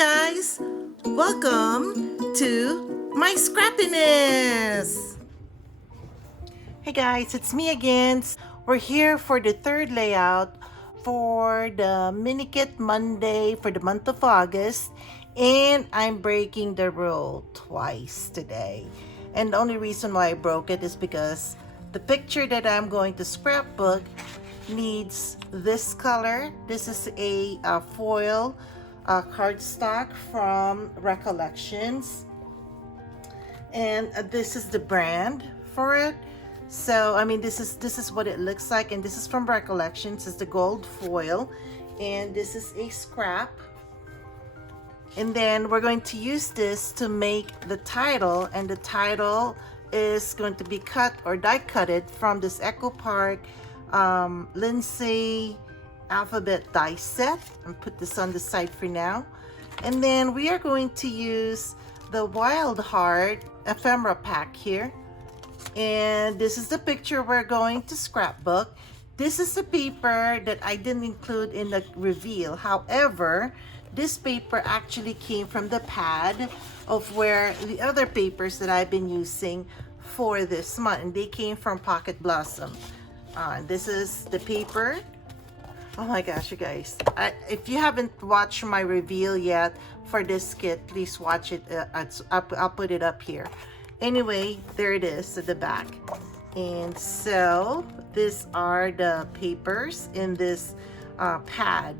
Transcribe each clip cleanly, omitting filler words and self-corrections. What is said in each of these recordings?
guys! Welcome to my scrappiness! Hey guys, it's me again. We're here for the third layout for the mini kit Monday for the month of August, and I'm breaking the rule twice today. And the only reason why I broke it is because the picture that I'm going to scrapbook needs this color. This is a foil cardstock from Recollections, and this is the brand for it. So I mean, this is what it looks like, and this is from Recollections. It's the gold foil, and this is a scrap. And then we're going to use this to make the title, and the title is going to be cut or die cutted from this Echo Park Lindsay alphabet die set, and put this on the side for now. And then we are going to use the Wild Heart ephemera pack here, and this is the picture we're going to scrapbook. This is the paper that I didn't include in the reveal. However, this paper actually came from the pad of where the other papers that I've been using for this month, and they came from Pocket Blossom. This is the paper. Oh my gosh, you guys, if you haven't watched my reveal yet for this kit, please watch it. I'll put it up here. Anyway, there it is at the back. And so these are the papers in this pad.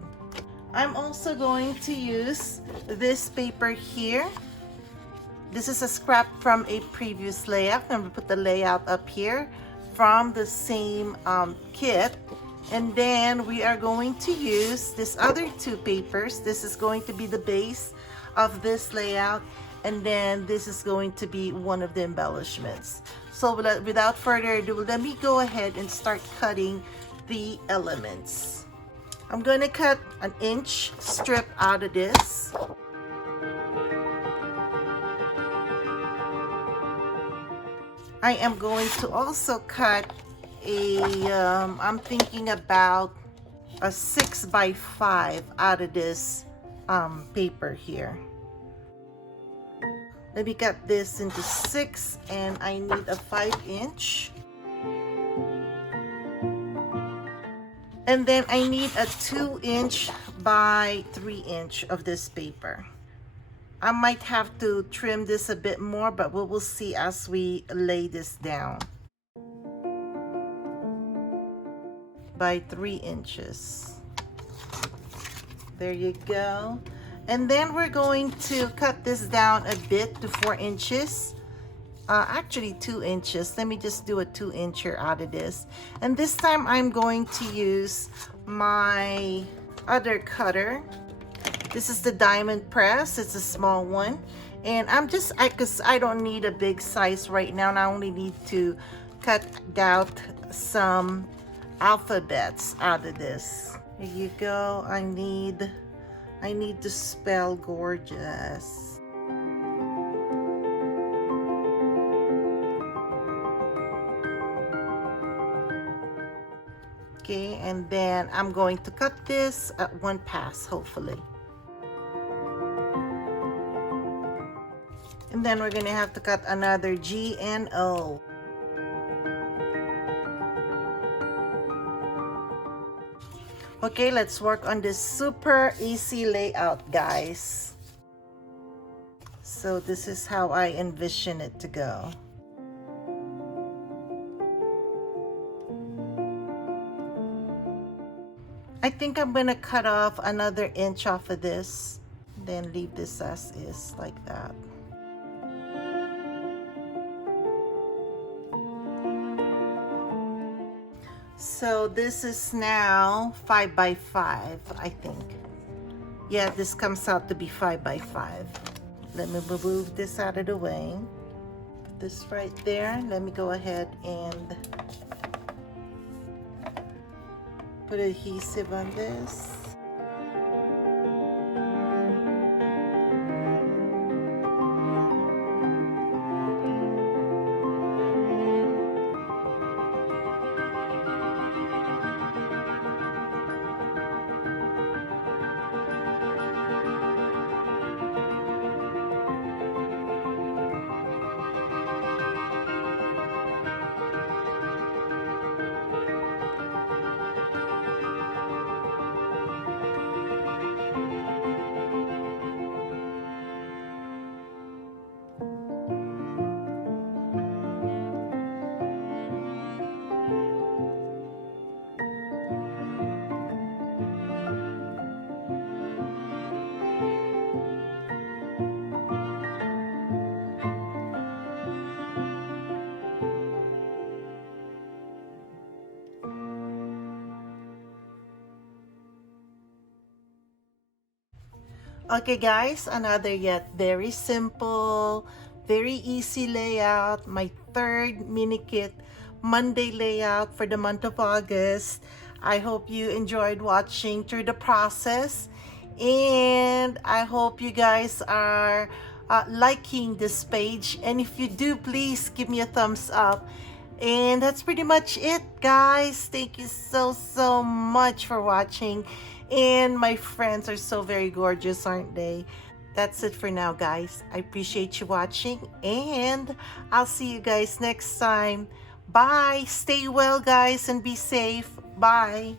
I'm also going to use this paper here. This is a scrap from a previous layout. I'm going to put the layout up here from the same kit. And then we are going to use this other two papers. This is going to be the base of this layout, and then this is going to be one of the embellishments. So without further ado, let me go ahead and start cutting the elements. I'm going to cut an inch strip out of this. I am going to also cut I'm thinking about a 6x5 out of this paper here. Let me cut this into 6, and I need a 5-inch. And then I need a 2-inch by 3-inch of this paper. I might have to trim this a bit more, but we will see as we lay this down. By 3 inches. There you go. And then we're going to cut this down a bit to 4 inches. Actually 2 inches. Let me just do a 2-incher out of this. And this time I'm going to use my other cutter. This is the Diamond Press. It's a small one. And because I don't need a big size right now, and I only need to cut out some alphabets out of this. Here you go. I need to spell gorgeous. Okay, and then I'm going to cut this at one pass, hopefully. And then we're gonna have to cut another G and O. Okay, let's work on this super easy layout, guys. So this is how I envision it to go. I think I'm gonna cut off another inch off of this, then leave this as is, like that. So this is now 5x5, I think. Yeah, this comes out to be 5x5. Let me move this out of the way. Put this right there. Let me go ahead and put adhesive on this. Okay guys, another yet very simple, very easy layout. My third mini kit Monday layout for the month of August. I hope you enjoyed watching through the process, and I hope you guys are liking this page. And if you do, please give me a thumbs up. And that's pretty much it, guys. Thank you so much for watching. And my friends are so very gorgeous, aren't they? That's it for now, guys. I appreciate you watching, and I'll see you guys next time. Bye. Stay well, guys, and be safe. Bye.